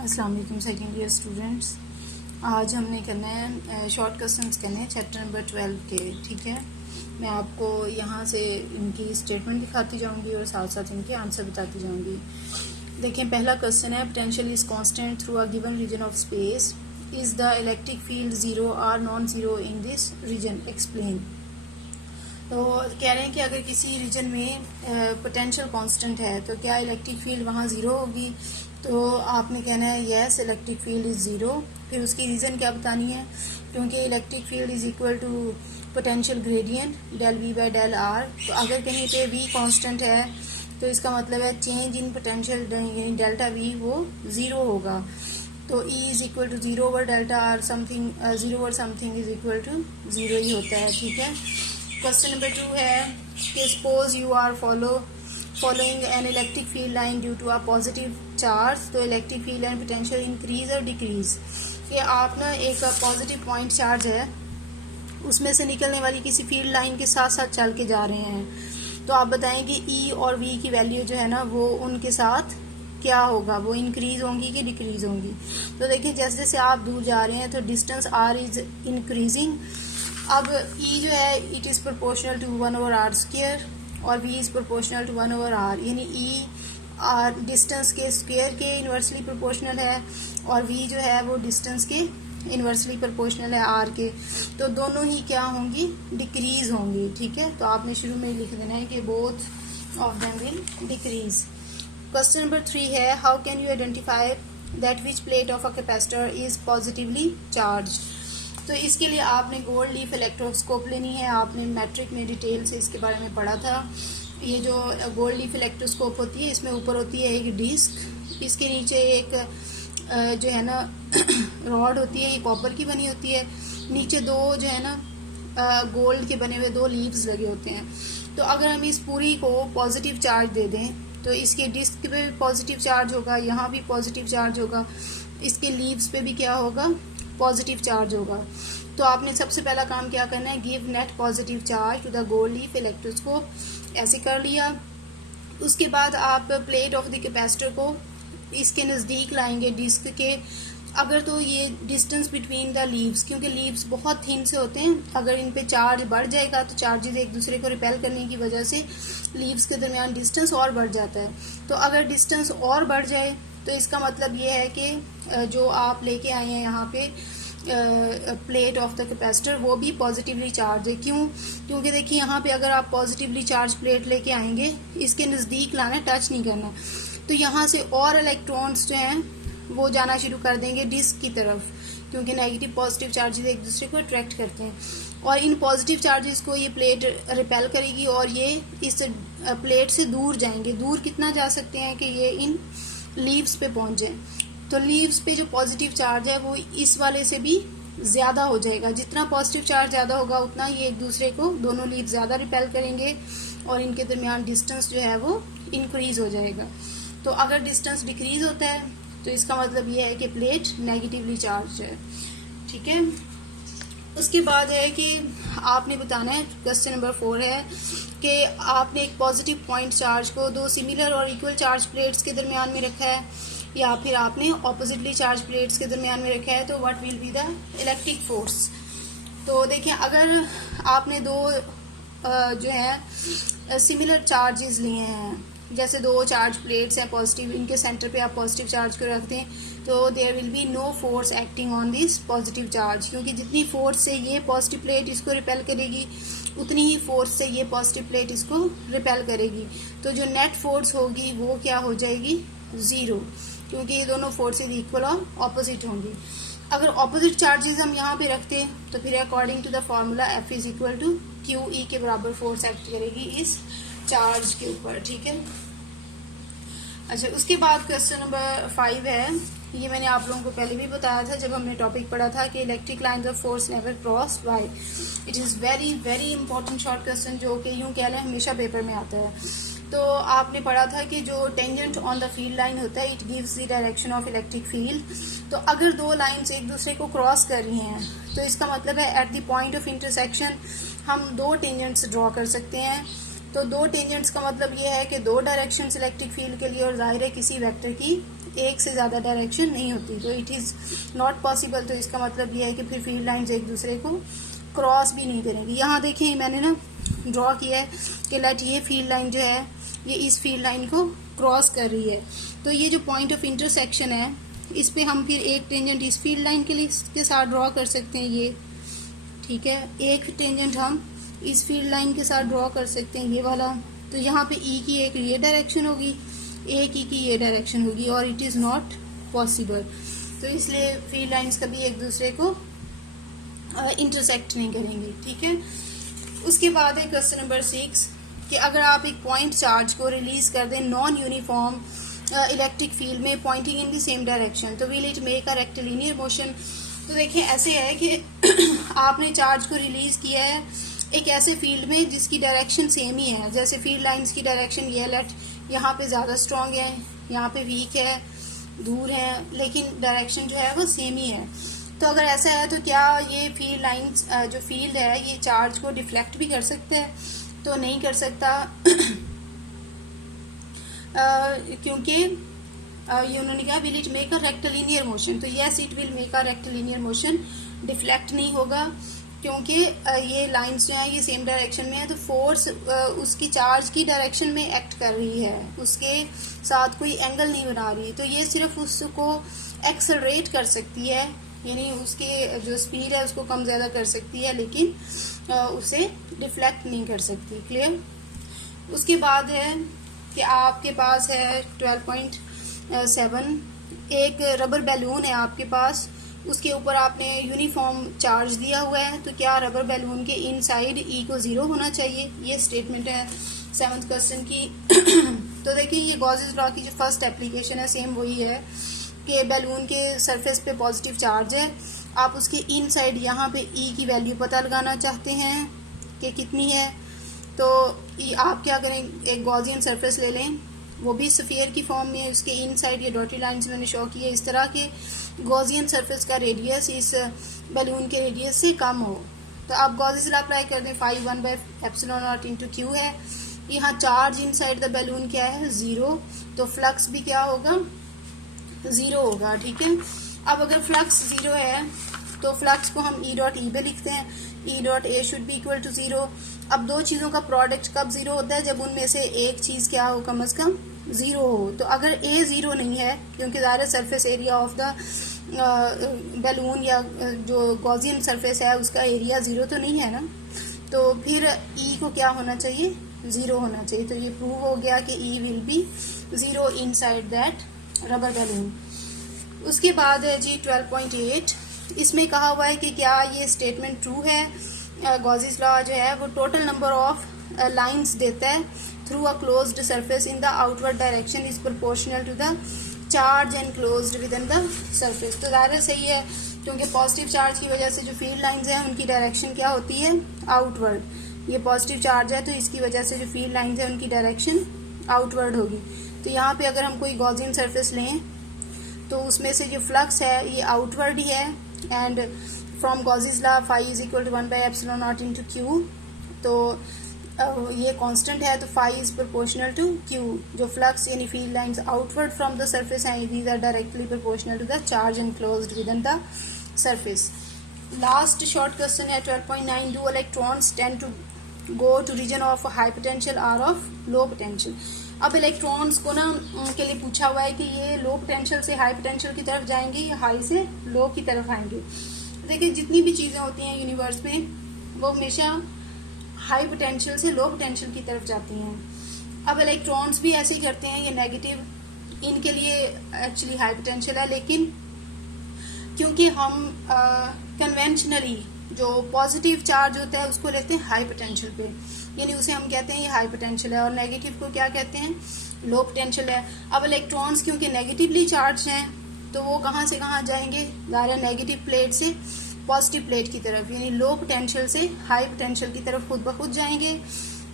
अस्सलाम वालेकुम second year students. आज हमने करना है शॉर्ट क्वेश्चंस करने हैं चैप्टर नंबर 12 के। ठीक है, मैं आपको यहाँ से इनकी स्टेटमेंट दिखाती जाऊँगी और साथ साथ इनके आंसर बताती जाऊँगी। देखें, पहला क्वेश्चन है potential is constant through a given region of space, is the electric field zero or non zero in this region, explain. तो कह रहे हैं कि अगर किसी रीजन में पोटेंशियल कांस्टेंट है तो क्या इलेक्ट्रिक फील्ड वहाँ ज़ीरो होगी। तो आपने कहना है yes electric field is zero. फिर उसकी रीज़न क्या बतानी है, क्योंकि electric field is equal to potential gradient del V by del r. तो अगर कहीं पे वी कांस्टेंट है तो इसका मतलब है चेंज इन पोटेंशियल यानी डेल्टा वी वो ज़ीरो होगा। तो E is equal to zero over delta R, something zero over something is equal to zero ही होता है। ठीक है, क्वेश्चन नंबर 2 है कि suppose you are following an electric field line due to a positive charge, तो electric field and potential increase और decrease. ये आप ना एक पॉजिटिव पॉइंट चार्ज है उसमें से निकलने वाली किसी फील्ड लाइन के साथ साथ चल के जा रहे हैं, तो आप बताएं कि ई और वी की वैल्यू जो है ना वो उनके साथ क्या होगा, वो इंक्रीज होंगी कि डिक्रीज होंगी। तो देखिए जैसे जैसे आप दूर जा रहे हैं तो डिस्टेंस आर इज इंक्रीजिंग। अब ई जो है it is proportional to 1/r² और V is proportional to 1/r, यानी ई आर डिस्टेंस के स्क्वायर के इन्वर्सली प्रोपोर्शनल है और वी जो है वो डिस्टेंस के इन्वर्सली प्रोपोर्शनल है आर के। तो दोनों ही क्या होंगी, डिक्रीज होंगी। ठीक है, तो आपने शुरू में लिख देना है कि both of them will decrease. Question number 3 है how can you identify that which plate of a capacitor is positively charge. तो इसके लिए आपने गोल्ड लीफ इलेक्ट्रोस्कोप लेनी है। आपने मैट्रिक में डिटेल से इसके बारे में पढ़ा था। ये जो गोल्ड लीफ इलेक्ट्रोस्कोप होती है इसमें ऊपर होती है एक डिस्क, इसके नीचे एक जो है ना रॉड होती है, ये कॉपर की बनी होती है, नीचे दो जो है ना गोल्ड के बने हुए दो लीव्स लगे होते हैं। तो अगर हम इस पूरी को पॉजिटिव चार्ज दे दें तो इसके डिस्क पे भी पॉजिटिव चार्ज होगा, यहाँ भी पॉजिटिव चार्ज होगा, इसके लीव्स पे भी क्या होगा, पॉजिटिव चार्ज होगा। तो आपने सबसे पहला काम क्या करना है, give net positive charge to the gold leaf electroscope, ऐसे कर लिया। उसके बाद आप प्लेट ऑफ द कैपेसिटर को इसके नज़दीक लाएंगे डिस्क के। अगर तो ये डिस्टेंस बिटवीन द लीव्स, क्योंकि लीव्स बहुत थिन से होते हैं, अगर इन पे चार्ज बढ़ जाएगा तो चार्जेस एक दूसरे को रिपेल करने की वजह से लीव्स के दरमियान डिस्टेंस और बढ़ जाता है। तो अगर डिस्टेंस और बढ़ जाए तो इसका मतलब ये है कि जो आप लेके आए हैं यहाँ पे प्लेट ऑफ द कैपेसिटर वो भी पॉजिटिवली चार्ज है। क्यों, क्योंकि देखिए यहाँ पे अगर आप पॉजिटिवली चार्ज प्लेट लेके आएंगे, इसके नज़दीक लाना, टच नहीं करना, तो यहाँ से और इलेक्ट्रॉन्स जो हैं वो जाना शुरू कर देंगे डिस्क की तरफ, क्योंकि नेगेटिव पॉजिटिव चार्जेस एक दूसरे को अट्रैक्ट करते हैं और इन पॉजिटिव चार्जेस को ये प्लेट रिपेल करेगी और ये इस प्लेट से दूर जाएंगे। दूर कितना जा सकते हैं कि ये इन लीव्स पे पहुंच जाए। तो लीव्स पे जो पॉजिटिव चार्ज है वो इस वाले से भी ज़्यादा हो जाएगा। जितना पॉजिटिव चार्ज ज़्यादा होगा उतना ये एक दूसरे को, दोनों लीव ज़्यादा रिपेल करेंगे और इनके दरमियान डिस्टेंस जो है वो इंक्रीज हो जाएगा। तो अगर डिस्टेंस डिक्रीज होता है तो इसका मतलब ये है कि प्लेट नेगेटिवली चार्ज है। ठीक है, उसके बाद है कि आपने बताना है, क्वेश्चन नंबर 4 है कि आपने एक पॉजिटिव पॉइंट चार्ज को दो सिमिलर और इक्वल चार्ज प्लेट्स के दरमियान में रखा है या फिर आपने ऑपोजिटली चार्ज प्लेट्स के दरमियान में रखा है, तो what will be the electric force. तो देखिए अगर आपने दो जो है सिमिलर चार्जेस लिए हैं, जैसे दो चार्ज प्लेट्स हैं पॉजिटिव, इनके सेंटर पे आप पॉजिटिव चार्ज को रखते हैं तो there will be no force acting on this positive charge, क्योंकि जितनी फोर्स से ये पॉजिटिव प्लेट इसको रिपेल करेगी उतनी ही फोर्स से ये पॉजिटिव प्लेट इसको रिपेल करेगी। तो जो नेट फोर्स होगी वो क्या हो जाएगी, ज़ीरो, क्योंकि ये दोनों फोर्सेज इक्वल और ऑपोजिट होंगी। अगर ऑपोजिट चार्जेस हम यहाँ पे रखते हैं तो फिर according to the formula F is equal to Q, E के बराबर फोर्स एक्ट करेगी इस चार्ज के ऊपर। ठीक है, अच्छा उसके बाद क्वेश्चन नंबर 5 है, ये मैंने आप लोगों को पहले भी बताया था जब हमने टॉपिक पढ़ा था कि electric lines of force never cross bye. It is very very important short question जो कि यूँ कह लें हमेशा पेपर में आता है। तो आपने पढ़ा था कि जो tangent on the field line होता है it gives the direction of electric field. तो अगर दो लाइन्स एक दूसरे को क्रॉस कर रही हैं तो इसका मतलब है at the point of intersection हम दो टेंजेंट्स ड्रॉ कर सकते हैं। तो दो टेंजेंट्स का मतलब ये है कि दो डायरेक्शंस इलेक्ट्रिक फील्ड के लिए और जाहिर है किसी वेक्टर की एक से ज़्यादा डायरेक्शन नहीं होती, तो इट इज़ नॉट पॉसिबल। तो इसका मतलब ये है कि फिर फील्ड लाइंस एक दूसरे को क्रॉस भी नहीं करेंगी। यहाँ देखिए मैंने ना ड्रॉ किया है कि लेट ये फील्ड लाइन जो है ये इस फील्ड लाइन को क्रॉस कर रही है, तो ये जो पॉइंट ऑफ इंटरसेक्शन है इस पे हम फिर एक टेंजेंट इस फील्ड लाइन के साथ ड्रॉ कर सकते हैं ये, ठीक है। एक टेंजेंट हम इस फील्ड लाइन के साथ ड्रॉ कर सकते हैं ये वाला। तो यहाँ पे ई की एक ये डायरेक्शन होगी, एक ई की ये डायरेक्शन होगी, और इट इज़ नॉट पॉसिबल। तो इसलिए फील्ड लाइंस कभी एक दूसरे को इंटरसेक्ट नहीं करेंगे, ठीक है। उसके बाद है क्वेश्चन नंबर 6 कि अगर आप एक पॉइंट चार्ज को रिलीज कर दें नॉन यूनिफॉर्म इलेक्ट्रिक फील्ड में pointing in the same direction, तो will it make a rectilinear motion. तो देखिए ऐसे है कि आपने चार्ज को रिलीज किया है एक ऐसे फील्ड में जिसकी डायरेक्शन सेम ही है। जैसे फील्ड लाइंस की डायरेक्शन ये लेट यहाँ पे ज़्यादा स्ट्रॉन्ग है, यहाँ पे वीक है, दूर है, लेकिन डायरेक्शन जो है वो सेम ही है। तो अगर ऐसा है तो क्या ये फील्ड लाइंस जो फील्ड है ये चार्ज को डिफ्लेक्ट भी कर सकता है? तो नहीं कर सकता क्योंकि ये उन्होंने कहा will it make a rectilinear motion. तो yes it will make a rectilinear motion, deflect नहीं होगा क्योंकि ये लाइंस जो हैं ये सेम डायरेक्शन में है। तो फोर्स उसकी चार्ज की डायरेक्शन में एक्ट कर रही है, उसके साथ कोई एंगल नहीं बना रही। तो ये सिर्फ उसको एक्सेलरेट कर सकती है, यानी उसके जो स्पीड है उसको कम ज़्यादा कर सकती है, लेकिन उसे डिफ्लेक्ट नहीं कर सकती। क्लियर। उसके बाद है कि आपके पास है 12.7 एक रबर बैलून है आपके पास, उसके ऊपर आपने यूनिफॉर्म चार्ज दिया हुआ है। तो क्या रबर बैलून के इनसाइड ई को 0 होना चाहिए? ये स्टेटमेंट है 7th क्वेश्चन की। तो देखिए ये गॉसेस लॉ की जो फर्स्ट एप्लीकेशन है सेम वही है कि बैलून के सरफेस पे पॉजिटिव चार्ज है, आप उसके इनसाइड यहाँ पे ई की वैल्यू पता लगाना चाहते हैं कि कितनी है। तो आप क्या करें, एक गॉसियन सरफेस ले लें, वो भी स्फीयर की फॉर्म में, उसके इनसाइड ये डॉटेड लाइंस मैंने शो की है। इस तरह के गॉसियन सरफेस का रेडियस इस बैलून के रेडियस से कम हो। तो आप गॉसियस लॉ अप्लाई कर दें, फाई 1/ε0 इंटू क्यू है। यहाँ चार्ज इनसाइड द बैलून क्या है? 0। तो फ्लक्स भी क्या होगा? 0 होगा, ठीक है। अब अगर फ्लक्स 0 है तो फ्लक्स को हम ई डॉट ई पे लिखते हैं, E dot A should be equal to 0। अब दो चीज़ों का प्रोडक्ट कब 0 होता है? जब उनमें से एक चीज़ क्या हो, कम अज़ कम 0 हो। तो अगर ए 0 नहीं है, क्योंकि ज़ाहिर surface area of the balloon या जो गॉसियन सरफेस है उसका एरिया 0 तो नहीं है ना, तो फिर ई को क्या होना चाहिए? 0 होना चाहिए। तो ये प्रूव हो गया कि E will be 0 inside that rubber balloon. उसके बाद है जी 12.8, इसमें कहा हुआ है कि क्या ये स्टेटमेंट ट्रू है? गॉसिस लॉ जो है वो टोटल नंबर ऑफ लाइंस देता है through a closed surface in the outward direction is proportional to the charge enclosed within the surface. तो ज़ाहिर सही है क्योंकि पॉजिटिव चार्ज की वजह से जो फील्ड लाइंस हैं उनकी डायरेक्शन क्या होती है? आउटवर्ड। ये पॉजिटिव चार्ज है तो इसकी वजह से जो फील्ड लाइंस हैं उनकी डायरेक्शन आउटवर्ड होगी। तो यहाँ पे अगर हम कोई गॉसियन सरफेस लें तो उसमें से जो फ्लक्स है ये आउटवर्ड ही है, and from Gauss's law phi is equal to 1/ε0 into Q. तो ये कांस्टेंट है, तो phi is proportional to Q. जो फ्लक्स यानी field lines outward from the surface हैं these are directly proportional to the charge enclosed within the surface. Last short question है 12.9, do electrons tend to go to region of high potential or of low potential. अब electrons को ना के लिए पूछा हुआ है कि ये लो पोटेंशियल से हाई पोटेंशियल की तरफ जाएंगे या हाई से लो की तरफ आएंगे। देखिए जितनी भी चीज़ें होती हैं यूनिवर्स में वो हमेशा हाई पोटेंशियल से लो पोटेंशियल की तरफ जाती हैं। अब इलेक्ट्रॉन्स भी ऐसे ही करते हैं, ये नेगेटिव, इनके लिए एक्चुअली हाई पोटेंशियल है, लेकिन क्योंकि हम कन्वेंशनली जो पॉजिटिव चार्ज होता है उसको लेते हैं हाई पोटेंशियल पे, यानी उसे हम कहते हैं ये हाई पोटेंशियल है, और नेगेटिव को क्या कहते हैं? लो पोटेंशियल है। अब इलेक्ट्रॉन्स क्योंकि नेगेटिवली चार्ज हैं तो वो कहाँ से कहाँ जाएंगे? ज़ाहिर नेगेटिव प्लेट से पॉजिटिव प्लेट की तरफ, यानी लो पोटेंशियल से हाई पोटेंशियल की तरफ खुद ब खुद जाएंगे,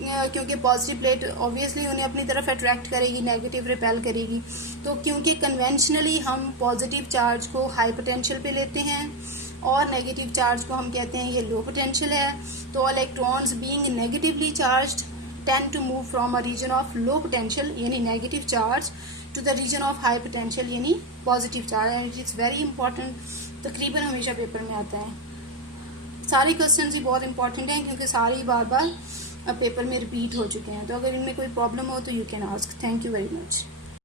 क्योंकि पॉजिटिव प्लेट ऑब्वियसली उन्हें अपनी तरफ अट्रैक्ट करेगी, नेगेटिव रिपेल करेगी। तो क्योंकि कन्वेंशनली हम पॉजिटिव चार्ज को हाई पोटेंशियल पे लेते हैं और नेगेटिव चार्ज को हम कहते हैं ये लो पोटेंशियल है, तो electrons being negatively charged tend to move from a region of low potential यानी negative charge to the region of high potential यानी positive charge, and it is very important, तकरीबन हमेशा पेपर में आता है। सारे क्वेश्चन ही बहुत इंपॉर्टेंट हैं क्योंकि सारे ही बार बार पेपर में रिपीट हो चुके हैं, तो अगर इनमें कोई प्रॉब्लम हो तो you can ask. Thank you very much.